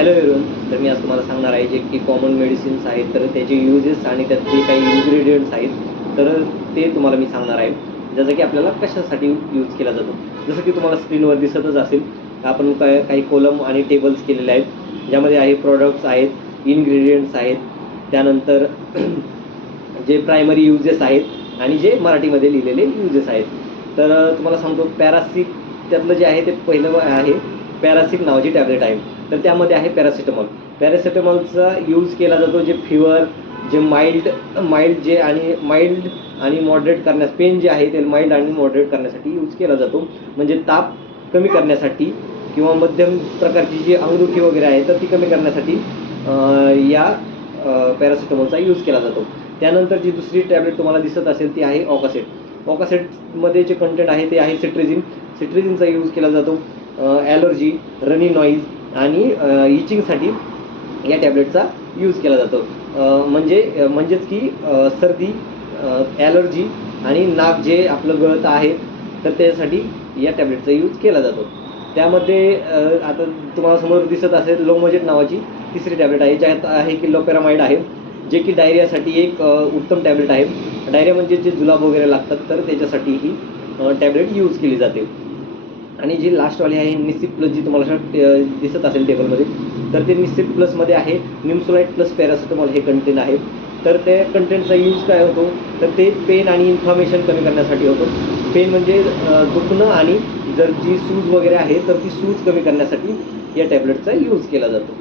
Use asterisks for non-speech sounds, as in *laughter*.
Hello एवरून तर मी आज तुम्हाला सांगणार आहे जे की कॉमन मेडिसिन्स आहेत तर त्याचे युजेस आणि त्यातले काही इन्ग्रेडियंट्स आहेत तर ते तुम्हाला मी सांगणार आहे. जसं की आपल्याला कशासाठी यूज केला जातो. जसं की तुम्हाला स्क्रीनवर दिसतच असेल आपण काय काही कोलम आणि टेबल्स केलेले आहेत ज्यामध्ये आहे प्रॉडक्ट्स आहेत इन्ग्रेडियंट्स आहेत त्यानंतर *clears throat* जे प्रायमरी युजेस आहेत आणि जे मराठीमध्ये लिहिलेले युजेस आहेत. तर तुम्हाला सांगतो पॅरासिक त्यातलं जे आहे ते पहिलं आहे पॅरासिक नावाची टॅबलेट आहे. तर त्यामध्ये आहे पॅरासिटामॉल. पॅरासिटामॉलचा यूज केला जातो जे फिवर जे माइल्ड माइल्ड जे आणि माइल्ड आणि मॉडरेट करण्यास पेन जे आहे ते माइल्ड आणि मॉडरेट करण्यासाठी यूज केला जातो. म्हणजे ताप कमी करण्यासाठी किंवा मध्यम प्रकारची जी अंगदुखी वगैरे आहे तर ती कमी करण्यासाठी या पॅरासिटामॉलचा यूज केला जातो. त्यानंतर जी दुसरी टॅबलेट तुम्हाला दिसत असेल ती आहे ऑकासेट. ऑकासेटमध्ये जे कंटेंट आहे ते आहे सिट्रेझिन सिट्रेझिनचा यूज केला जातो. ॲलर्जी रनिंग नॉईज आणि इचिंगसाठी या टॅबलेटचा यूज केला जातो. म्हणजे म्हणजेच की सर्दी ॲलर्जी आणि नाक जे आपलं गळत आहे तर त्यासाठी या टॅबलेटचा यूज केला जातो. त्यामध्ये आता तुम्हाला समोर दिसत असेल लोमोजेट नावाची तिसरी टॅबलेट आहे ज्यात आहे की लोपेरामाइड आहे जे की डायरियासाठी एक उत्तम टॅबलेट आहे. डायरिया म्हणजे जे जुलाब वगैरे लागतात तर त्याच्यासाठी ही टॅबलेट यूज केली जाते. आणि जी लास्टवाली आहे निसिप प्लस जी तुम्हाला अशा दिसत असेल टेबलमध्ये तर ते निसिप प्लसमध्ये आहे. निम्सोलाईट प्लस पॅरासिटामॉल हे कंटेंट आहे. तर त्या कंटेंटचा यूज काय होतो? तर ते पेन आणि इन्फॉर्मेशन कमी करण्यासाठी होतो. पेन म्हणजे दुखणं आणि जर जी सूज वगैरे आहे तर ती सूज कमी करण्यासाठी या टॅबलेटचा यूज केला जातो.